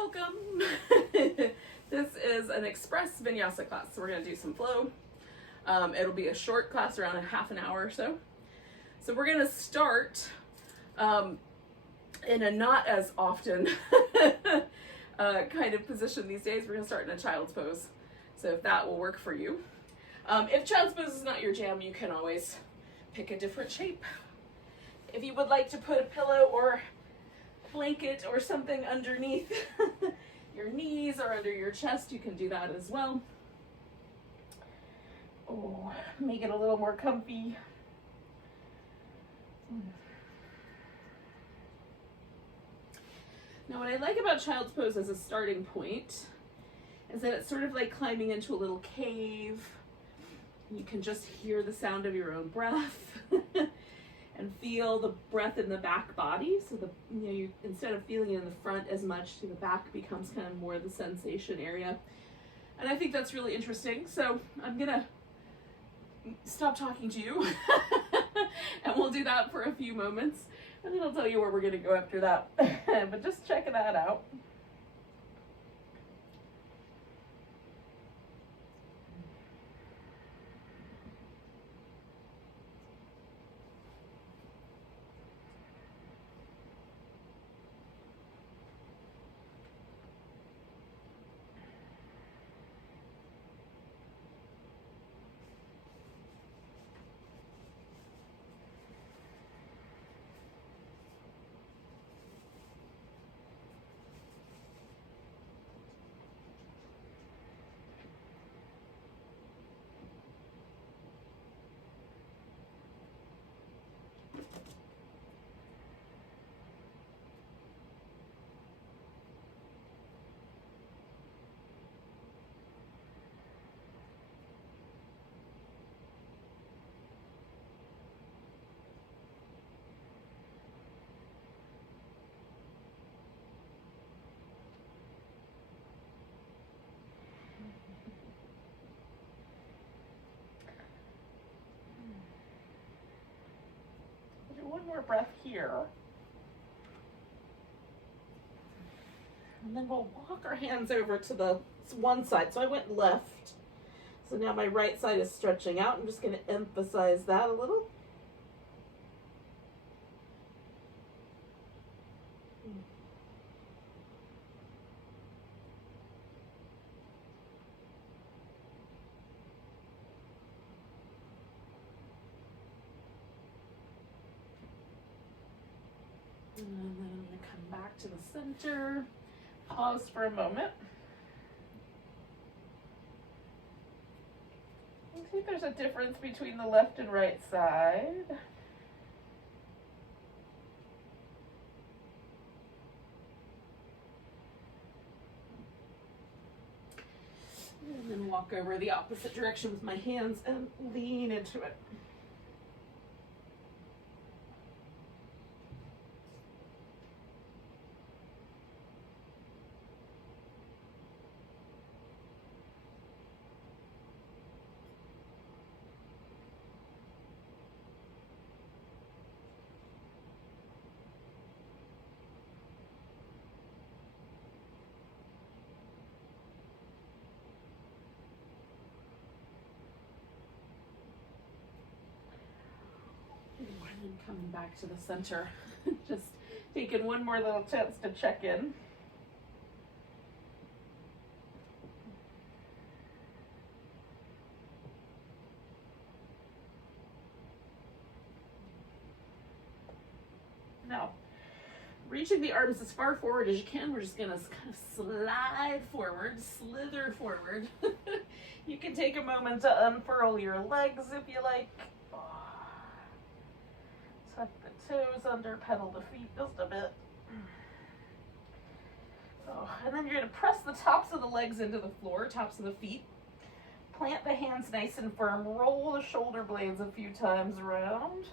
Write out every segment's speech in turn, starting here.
Welcome. This is an express vinyasa class, so we're going to do some flow. It'll be a short class, around a half an hour or so. So we're going to start in a not as often kind of position these days. We're going to start in a child's pose. So if that will work for you. If child's pose is not your jam, you can always pick a different shape. If you would like to put a pillow or blanket or something underneath your knees or under your chest, you can do that as well. Oh, make it a little more comfy. Now, what I like about child's pose as a starting point is that it's sort of like climbing into a little cave. You can just hear the sound of your own breath and feel the breath in the back body. So you instead of feeling it in the front as much, the back becomes kind of more the sensation area. And I think that's really interesting. So I'm gonna stop talking to you and we'll do that for a few moments. And then I'll tell you where we're gonna go after that. But just check that out. One more breath here. And then we'll walk our hands over to the one side. So I went left. So now my right side is stretching out. I'm just going to emphasize that a little. And then I'm going to come back to the center, pause for a moment. And see if there's a difference between the left and right side. And then walk over the opposite direction with my hands and lean into it. And coming back to the center, just taking one more little chance to check in. Now, reaching the arms as far forward as you can, we're just gonna kind of slide forward, slither forward. You can take a moment to unfurl your legs if you like. Tuck the toes under, pedal the feet just a bit. Oh, and then you're going to press the tops of the legs into the floor, tops of the feet. Plant the hands nice and firm. Roll the shoulder blades a few times around.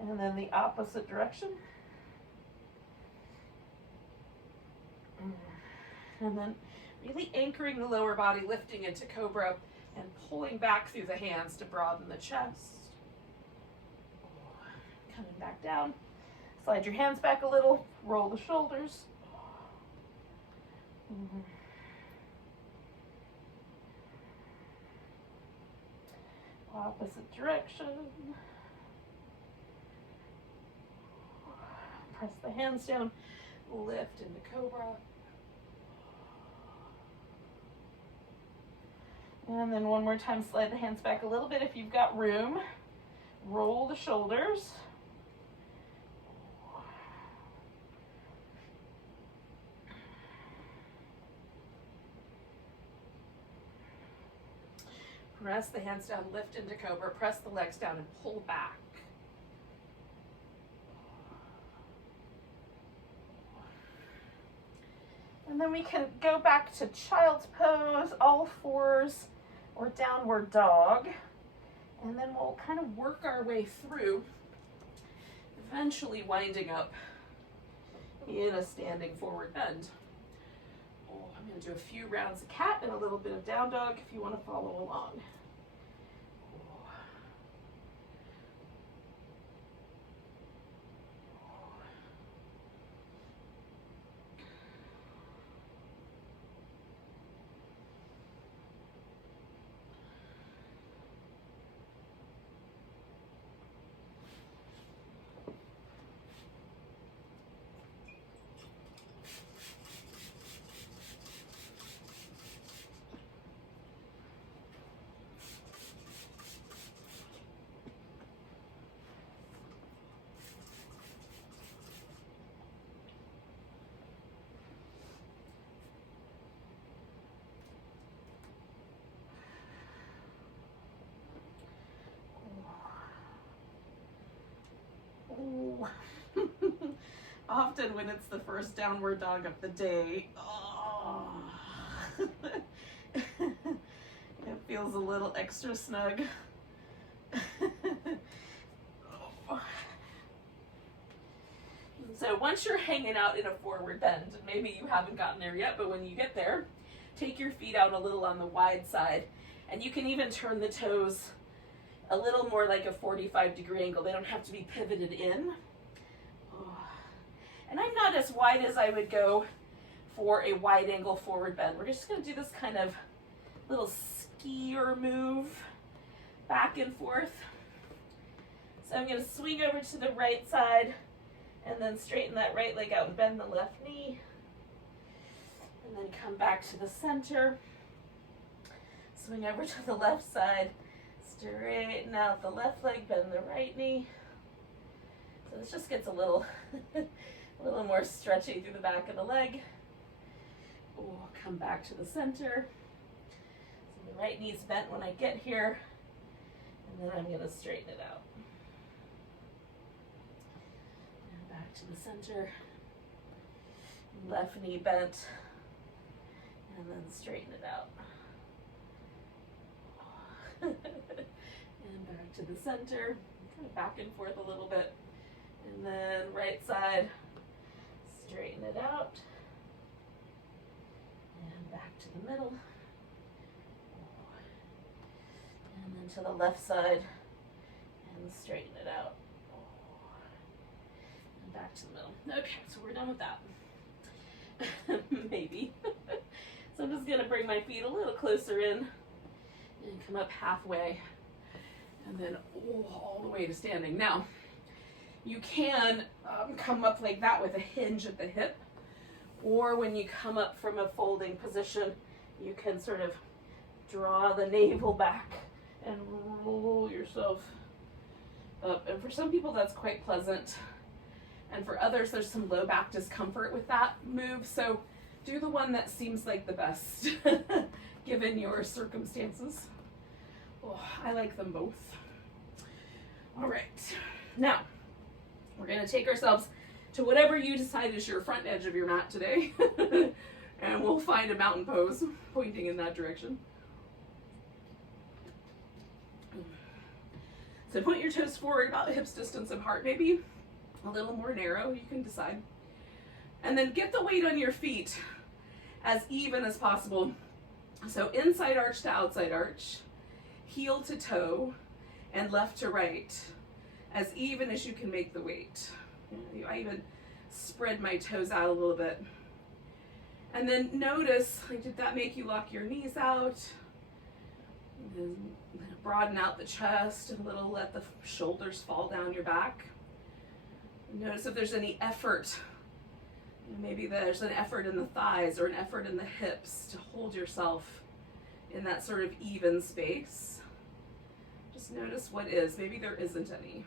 And then the opposite direction. And then really anchoring the lower body, lifting into cobra, and pulling back through the hands to broaden the chest. Coming back down. Slide your hands back a little, roll the shoulders. Opposite direction. Press the hands down, lift into cobra. And then one more time, slide the hands back a little bit if you've got room. Roll the shoulders. Press the hands down, lift into cobra, press the legs down and pull back. And then we can go back to child's pose, all fours, or downward dog. And then we'll kind of work our way through, eventually winding up in a standing forward bend. I'm going to do a few rounds of cat and a little bit of down dog if you want to follow along. Often when it's the first downward dog of the day, it feels a little extra snug. So once you're hanging out in a forward bend, and maybe you haven't gotten there yet, but when you get there, take your feet out a little on the wide side, and you can even turn the toes a little more like a 45-degree angle. They don't have to be pivoted in. And I'm not as wide as I would go for a wide angle forward bend. We're just going to do this kind of little skier move back and forth. So I'm going to swing over to the right side and then straighten that right leg out and bend the left knee. And then come back to the center. Swing over to the left side. Straighten out the left leg, bend the right knee. So this just gets a little more stretchy through the back of the leg. Come back to the center. So the right knee's bent when I get here, and then I'm going to straighten it out. And back to the center. Left knee bent, and then straighten it out. And back to the center, kind of back and forth a little bit. And then right side, straighten it out. And back to the middle. And then to the left side, and straighten it out. And back to the middle. Okay, so we're done with that. Maybe. So I'm just going to bring my feet a little closer in and come up halfway. And then all the way to standing. Now, you can come up like that with a hinge at the hip, or when you come up from a folding position, you can sort of draw the navel back and roll yourself up. And for some people that's quite pleasant, and for others there's some low back discomfort with that move, so do the one that seems like the best given your circumstances. I like them both. All right, now we're going to take ourselves to whatever you decide is your front edge of your mat today, and we'll find a mountain pose pointing in that direction. So point your toes forward about hips distance apart, maybe a little more narrow, you can decide. And then get the weight on your feet as even as possible. So inside arch to outside arch, heel to toe, and left to right, as even as you can make the weight. I even spread my toes out a little bit. And then notice, like, did that make you lock your knees out? And broaden out the chest a little, let the shoulders fall down your back. Notice if there's any effort. Maybe there's an effort in the thighs or an effort in the hips to hold yourself in that sort of even space. Just notice what is. Maybe there isn't any.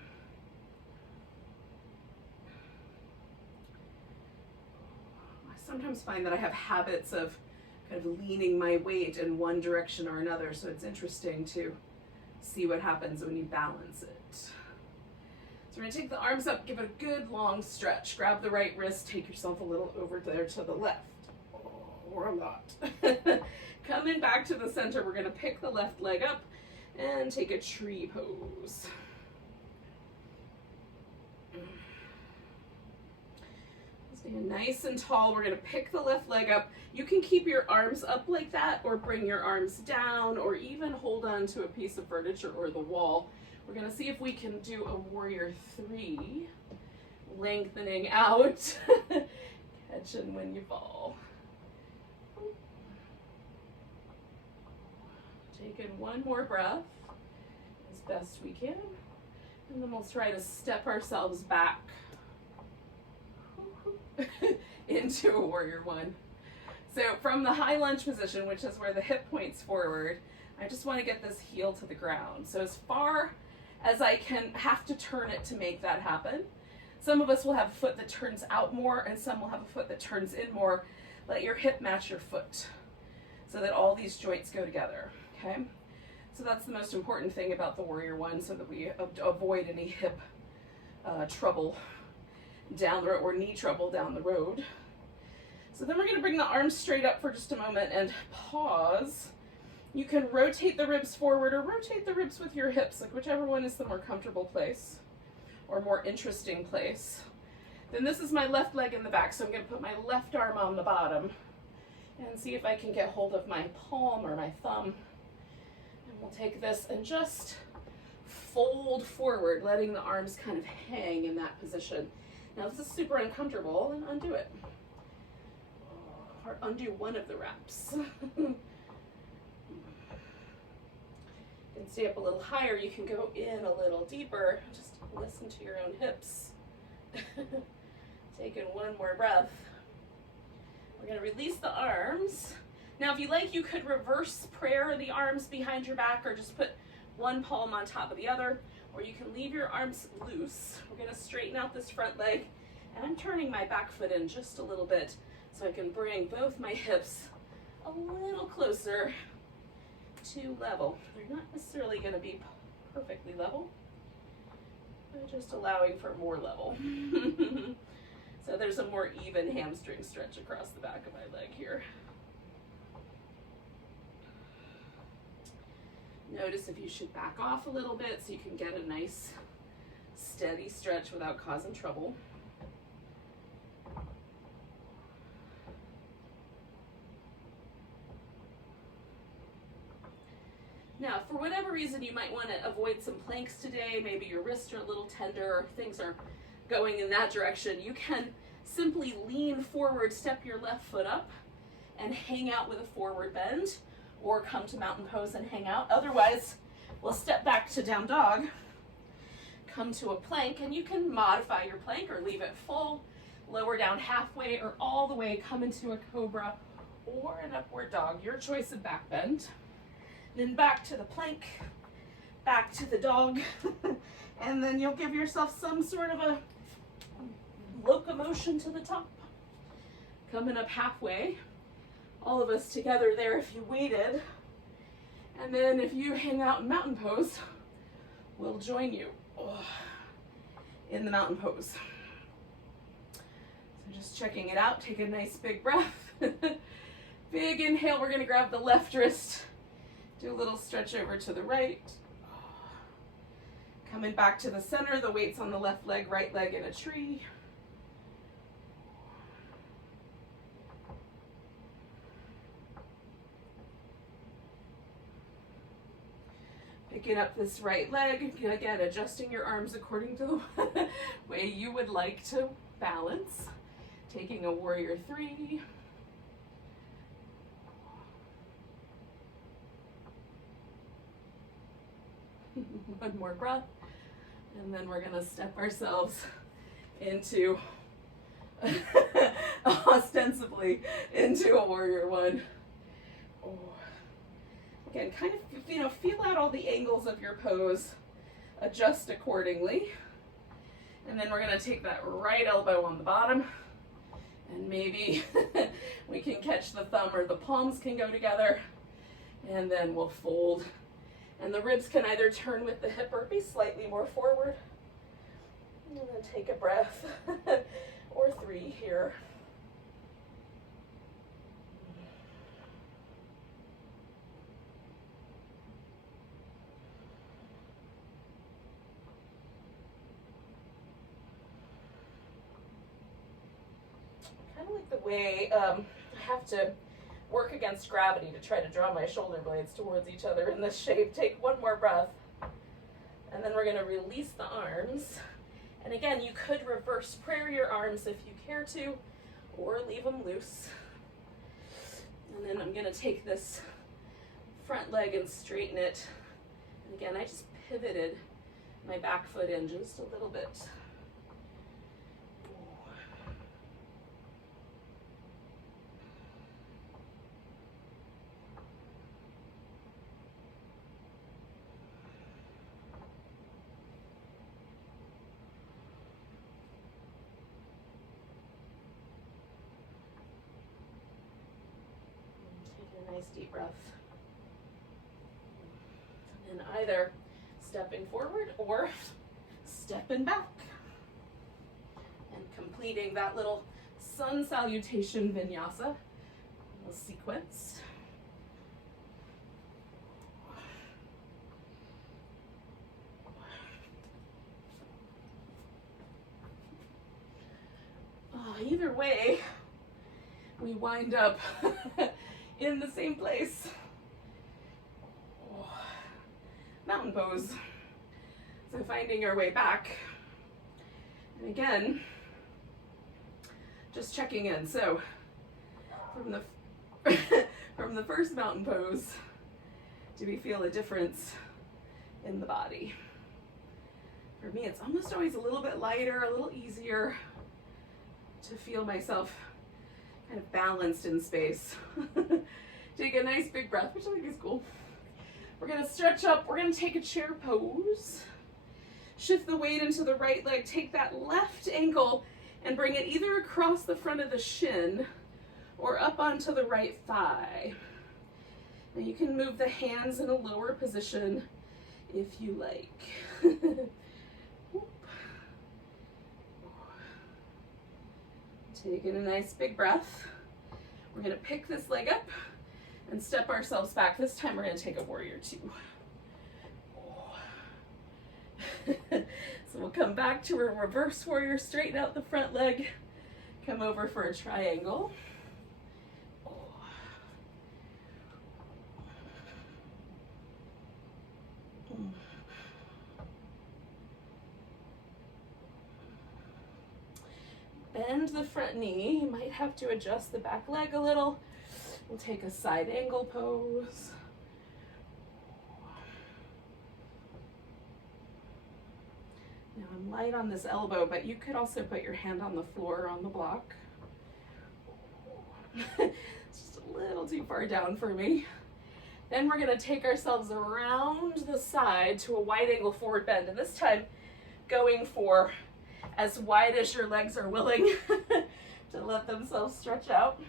I sometimes find that I have habits of kind of leaning my weight in one direction or another, so it's interesting to see what happens when you balance it. So we're gonna take the arms up, give it a good long stretch. Grab the right wrist, take yourself a little over there to the left, or a lot. Coming back to the center, we're gonna pick the left leg up and take a tree pose. Stand nice and tall. We're gonna pick the left leg up. You can keep your arms up like that, or bring your arms down, or even hold on to a piece of furniture or the wall. We're gonna see if we can do a warrior 3, lengthening out, catching when you fall. Taking one more breath as best we can, and then we'll try to step ourselves back into a warrior 1. So from the high lunge position, which is where the hip points forward, I just want to get this heel to the ground. So as far as I can have to turn it to make that happen. Some of us will have a foot that turns out more, and some will have a foot that turns in more. Let your hip match your foot so that all these joints go together, okay? So that's the most important thing about the warrior 1, so that we avoid any hip trouble down the road, or knee trouble down the road. So then we're gonna bring the arms straight up for just a moment and pause. You can rotate the ribs forward or rotate the ribs with your hips, like whichever one is the more comfortable place or more interesting place. Then this is my left leg in the back, so I'm gonna put my left arm on the bottom and see if I can get hold of my palm or my thumb. And we'll take this and just fold forward, letting the arms kind of hang in that position. Now this is super uncomfortable, and undo it. Or undo one of the wraps. You can stay up a little higher, you can go in a little deeper, just listen to your own hips. Taking one more breath. We're gonna release the arms. Now if you like, you could reverse prayer the arms behind your back, or just put one palm on top of the other, or you can leave your arms loose. We're gonna straighten out this front leg, and I'm turning my back foot in just a little bit so I can bring both my hips a little closer to level. They're not necessarily going to be perfectly level, but just allowing for more level. So there's a more even hamstring stretch across the back of my leg here. Notice if you should back off a little bit so you can get a nice steady stretch without causing trouble. Now, for whatever reason, you might want to avoid some planks today. Maybe your wrists are a little tender, or things are going in that direction. You can simply lean forward, step your left foot up, and hang out with a forward bend, or come to mountain pose and hang out. Otherwise, we'll step back to down dog, come to a plank, and you can modify your plank or leave it full, lower down halfway, or all the way come into a cobra or an upward dog, your choice of back bend. Then back to the plank, back to the dog, and then you'll give yourself some sort of a locomotion to the top. Coming up halfway, all of us together there if you waited. And then if you hang out in mountain pose, we'll join you in the mountain pose. So just checking it out, take a nice big breath. Big inhale, we're gonna grab the left wrist. Do a little stretch over to the right. Coming back to the center, the weight's on the left leg, right leg in a tree. Picking up this right leg, again, adjusting your arms according to the way you would like to balance. Taking a warrior 3. One more breath. And then we're gonna step ourselves into, ostensibly, into a warrior one. Oh. Again, kind of, feel out all the angles of your pose, adjust accordingly. And then we're gonna take that right elbow on the bottom, and maybe we can catch the thumb or the palms can go together, and then we'll fold. And the ribs can either turn with the hip or be slightly more forward. And then take a breath, or 3 here. Kind of like the way I have to work against gravity to try to draw my shoulder blades towards each other in this shape. Take one more breath, and then we're going to release the arms. And again, you could reverse prayer your arms if you care to, or leave them loose. And then I'm going to take this front leg and straighten it. And again, I just pivoted my back foot in just a little bit. Nice deep breath. And then either stepping forward or stepping back. And completing that little sun salutation vinyasa, little sequence. Either way, we wind up in the same place. Mountain pose. So finding your way back. And again, just checking in. So from the from the first mountain pose, do we feel a difference in the body? For me, it's almost always a little bit lighter, a little easier to feel myself kind of balanced in space. Take a nice big breath, which I think is cool. We're gonna stretch up, we're gonna take a chair pose. Shift the weight into the right leg, take that left ankle and bring it either across the front of the shin or up onto the right thigh. Now you can move the hands in a lower position if you like. Taking a nice big breath. We're gonna pick this leg up and step ourselves back. This time we're gonna take a warrior 2. So we'll come back to a reverse warrior, straighten out the front leg, come over for a triangle. Bend the front knee. You might have to adjust the back leg a little. We'll take a side angle pose. Now I'm light on this elbow, but you could also put your hand on the floor on the block. It's just a little too far down for me. Then we're gonna take ourselves around the side to a wide angle forward bend, and this time going for as wide as your legs are willing to let themselves stretch out.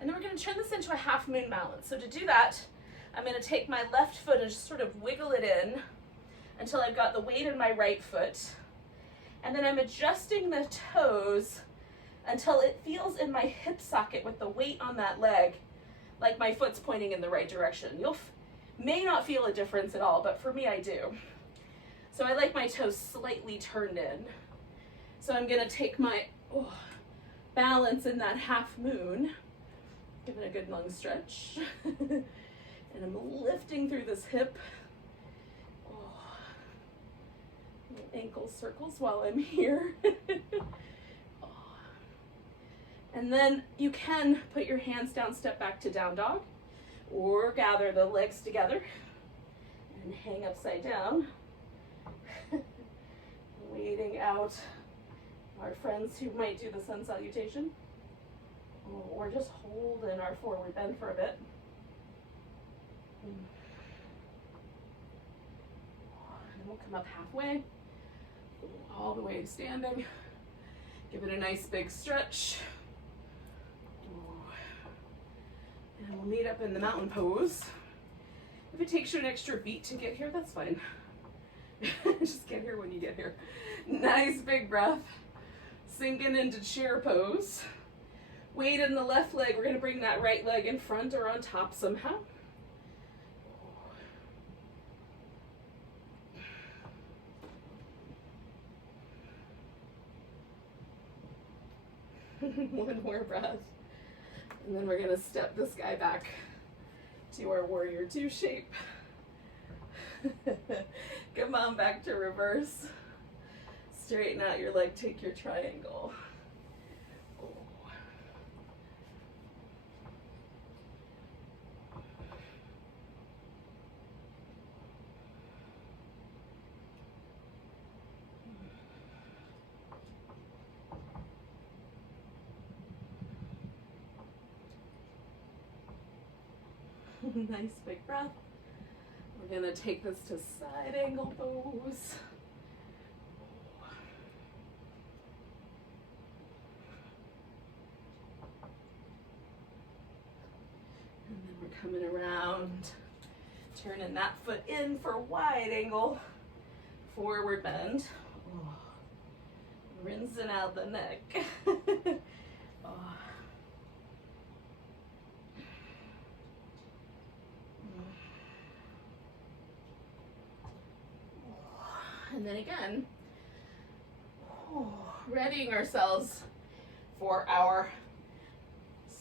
And then we're going to turn this into a half moon balance. So to do that, I'm going to take my left foot and just sort of wiggle it in until I've got the weight in my right foot. And then I'm adjusting the toes until it feels in my hip socket with the weight on that leg, like my foot's pointing in the right direction. You may not feel a difference at all, but for me, I do. So I like my toes slightly turned in. So I'm going to take my balance in that half moon. Give it a good long stretch. And I'm lifting through this hip. Oh. Little ankle circles while I'm here. Oh. And then you can put your hands down, step back to down dog, or gather the legs together and hang upside down. Waiting out our friends who might do the sun salutation, or just hold in our forward bend for a bit. And we'll come up halfway, all the way to standing. Give it a nice big stretch. And we'll meet up in the mountain pose. If it takes you an extra beat to get here, that's fine. Just get here when you get here. Nice big breath. Sinking into chair pose. Weight in the left leg. We're going to bring that right leg in front or on top somehow. One more breath. And then we're going to step this guy back to our warrior two shape. Come on, back to reverse. Straighten out your leg, take your triangle. Nice big breath. We're going to take this to side angle pose. And then we're coming around, turning that foot in for wide angle, forward bend. Oh. Rinsing out the neck. Oh. And then again, readying ourselves for our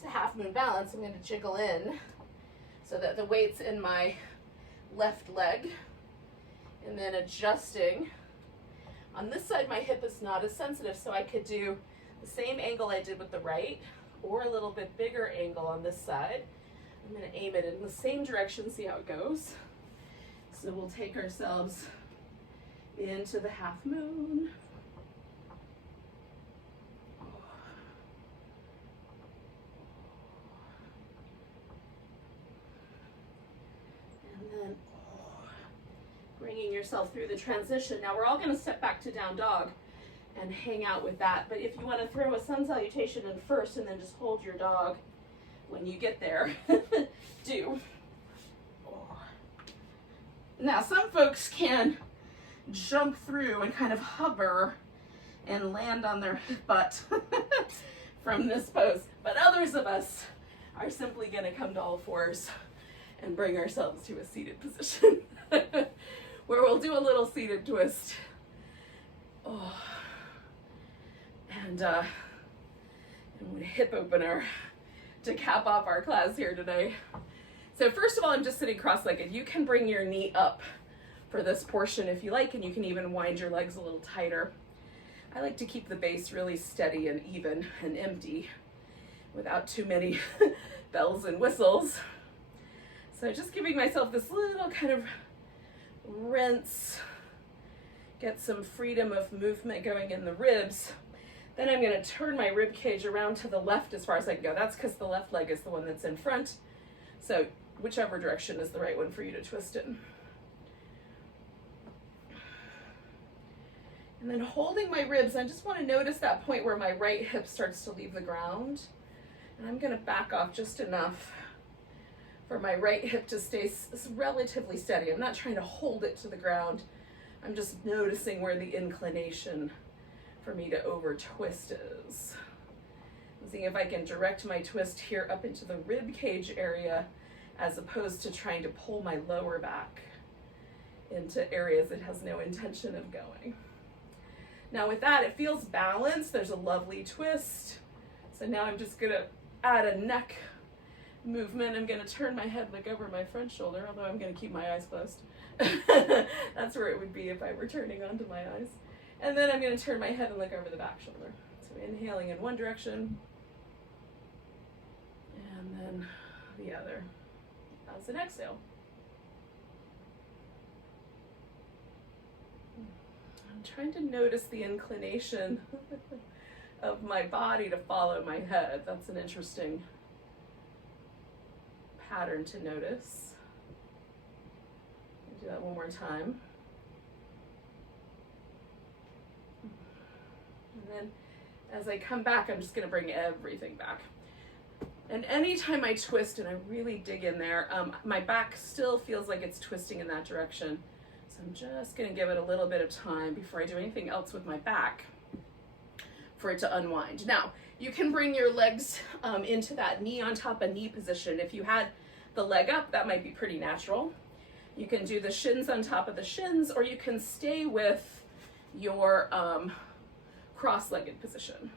half moon balance. I'm going to jiggle in so that the weight's in my left leg, and then adjusting. On this side, my hip is not as sensitive, so I could do the same angle I did with the right, or a little bit bigger angle on this side. I'm going to aim it in the same direction, see how it goes. So we'll take ourselves into the half moon. And then bringing yourself through the transition. Now we're all going to step back to down dog and hang out with that. But if you want to throw a sun salutation in first and then just hold your dog when you get there, do. Now some folks can jump through and kind of hover and land on their butt from this pose. But others of us are simply going to come to all fours and bring ourselves to a seated position where we'll do a little seated twist. Oh. And a hip opener to cap off our class here today. So first of all, I'm just sitting cross-legged. You can bring your knee up for this portion if you like, and you can even wind your legs a little tighter. I like to keep the base really steady and even and empty without too many bells and whistles. So just giving myself this little kind of rinse, get some freedom of movement going in the ribs. Then I'm going to turn my rib cage around to the left as far as I can go. That's because the left leg is the one that's in front. So whichever direction is the right one for you to twist in. And then holding my ribs, I just want to notice that point where my right hip starts to leave the ground. And I'm going to back off just enough for my right hip to stay relatively steady. I'm not trying to hold it to the ground. I'm just noticing where the inclination for me to over twist is. I'm seeing if I can direct my twist here up into the rib cage area as opposed to trying to pull my lower back into areas it has no intention of going. Now with that, it feels balanced. There's a lovely twist. So now I'm just gonna add a neck movement. I'm going to turn my head, look over my front shoulder, although I'm going to keep my eyes closed. That's where it would be if I were turning onto my eyes. And then I'm going to turn my head and look over the back shoulder. So inhaling in one direction, and then the other. As an exhale. I'm trying to notice the inclination of my body to follow my head. That's an interesting pattern to notice. I'll do that one more time. And then as I come back, I'm just going to bring everything back. And anytime I twist and I really dig in there, my back still feels like it's twisting in that direction. So I'm just going to give it a little bit of time before I do anything else with my back for it to unwind. Now, you can bring your legs into that knee on top of knee position. If you had the leg up, that might be pretty natural. You can do the shins on top of the shins, or you can stay with your cross-legged position.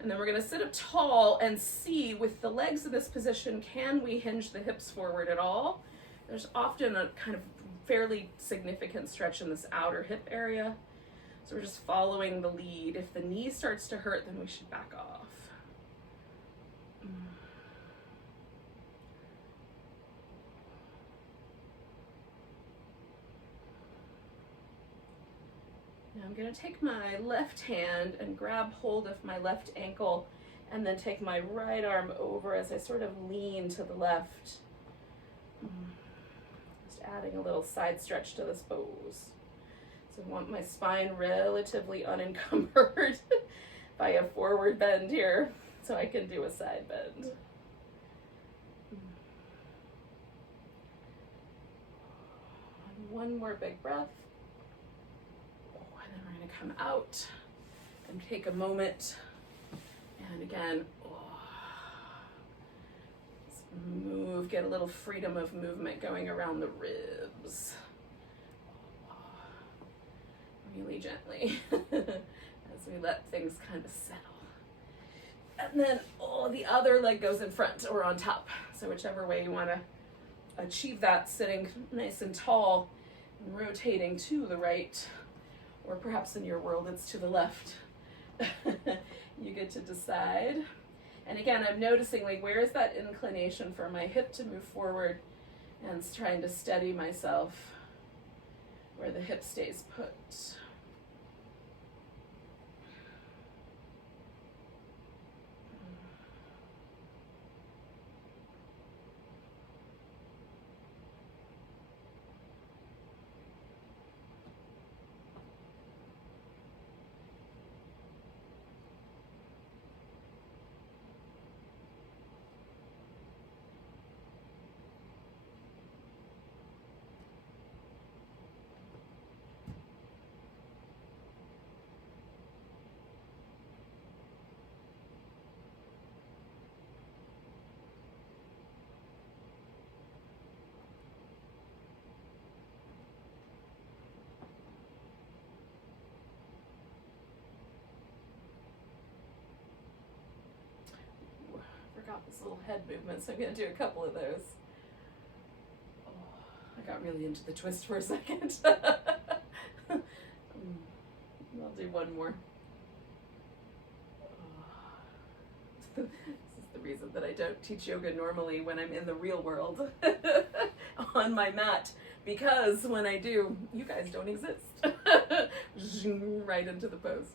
And then we're going to sit up tall and see, with the legs in this position, can we hinge the hips forward at all? There's often a kind of fairly significant stretch in this outer hip area. So we're just following the lead. If the knee starts to hurt, then we should back off. Now I'm going to take my left hand and grab hold of my left ankle, and then take my right arm over as I sort of lean to the left. Just adding a little side stretch to this pose. So I want my spine relatively unencumbered by a forward bend here, so I can do a side bend. One more big breath. And then we're going to come out and take a moment. And again, move, get a little freedom of movement going around the ribs. Really gently as we let things kind of settle. And then the other leg goes in front or on top. So whichever way you want to achieve that, sitting nice and tall and rotating to the right, or perhaps in your world it's to the left. You get to decide. And again, I'm noticing, like, where is that inclination for my hip to move forward, and trying to steady myself where the hip stays put. Forgot this little head movement, so I'm going to do a couple of those. I got really into the twist for a second. I'll do one more. This is the reason that I don't teach yoga normally when I'm in the real world on my mat, because when I do, you guys don't exist. Right into the pose.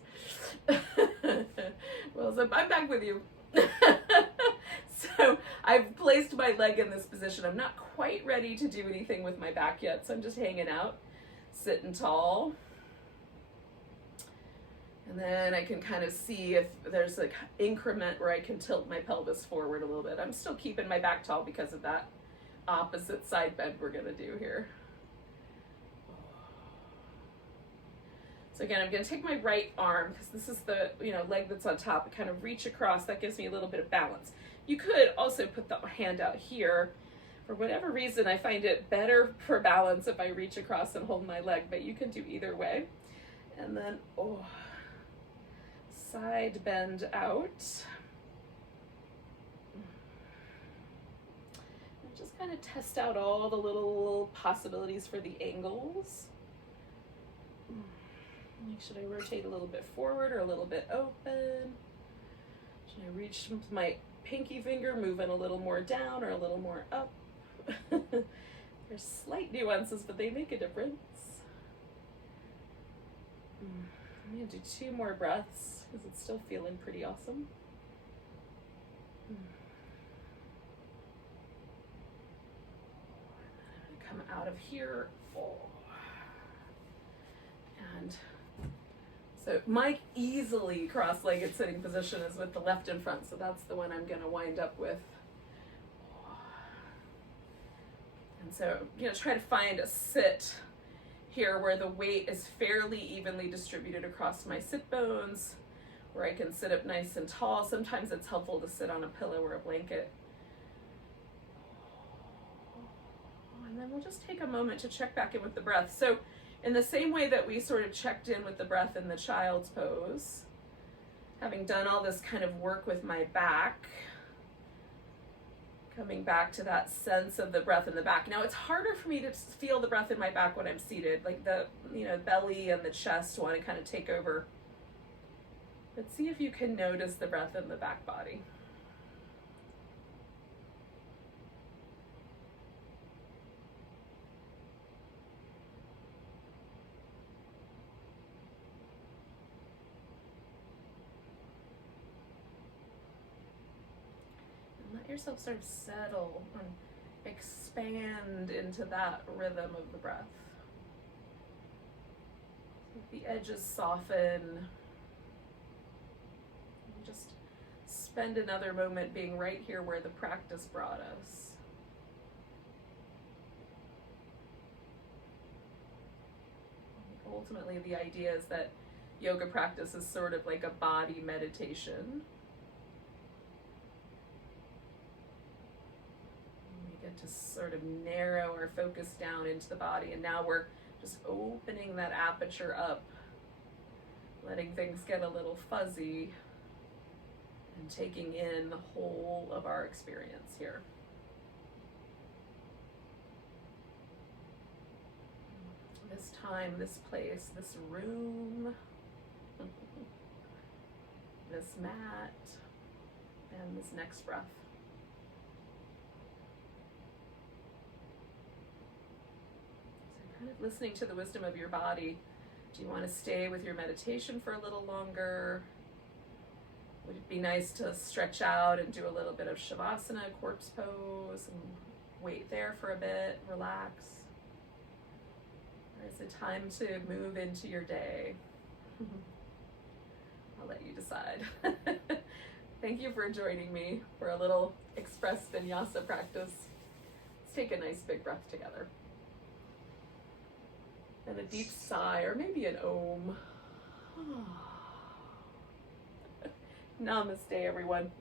Well, so I'm back with you. So I've placed my leg in this position. I'm not quite ready to do anything with my back yet, so I'm just hanging out, sitting tall. And then I can kind of see if there's like increment where I can tilt my pelvis forward a little bit. I'm still keeping my back tall because of that opposite side bend we're going to do here. So again, I'm going to take my right arm, because this is the leg that's on top, and kind of reach across. That gives me a little bit of balance. You could also put the hand out here. For whatever reason, I find it better for balance if I reach across and hold my leg, but you can do either way. And then, side bend out. just kind of test out all the little possibilities for the angles. Should I rotate a little bit forward or a little bit open? Should I reach with my pinky finger, moving a little more down or a little more up? There's slight nuances, but they make a difference. I'm gonna do 2 more breaths because it's still feeling pretty awesome. I'm gonna come out of here. And so my easily cross-legged sitting position is with the left in front, so that's the one I'm gonna wind up with. And so, try to find a sit here where the weight is fairly evenly distributed across my sit bones, where I can sit up nice and tall. Sometimes it's helpful to sit on a pillow or a blanket. And then we'll just take a moment to check back in with the breath. So in the same way that we sort of checked in with the breath in the child's pose, having done all this kind of work with my back, coming back to that sense of the breath in the back. Now it's harder for me to feel the breath in my back when I'm seated, like the belly and the chest want to kind of take over. But see if you can notice the breath in the back body. Let yourself sort of settle and expand into that rhythm of the breath. The edges soften. Just spend another moment being right here where the practice brought us. Ultimately, the idea is that yoga practice is sort of like a body meditation. To sort of narrow our focus down into the body, and now we're just opening that aperture up, letting things get a little fuzzy and taking in the whole of our experience here. This time, this place, this room, this mat, and this next breath. Kind of listening to the wisdom of your body. Do you want to stay with your meditation for a little longer? Would it be nice to stretch out and do a little bit of shavasana, corpse pose, and wait there for a bit, relax? Or is it time to move into your day? I'll let you decide. Thank you for joining me for a little express vinyasa practice. Let's take a nice big breath together. And a deep sigh, or maybe an om. Namaste, everyone.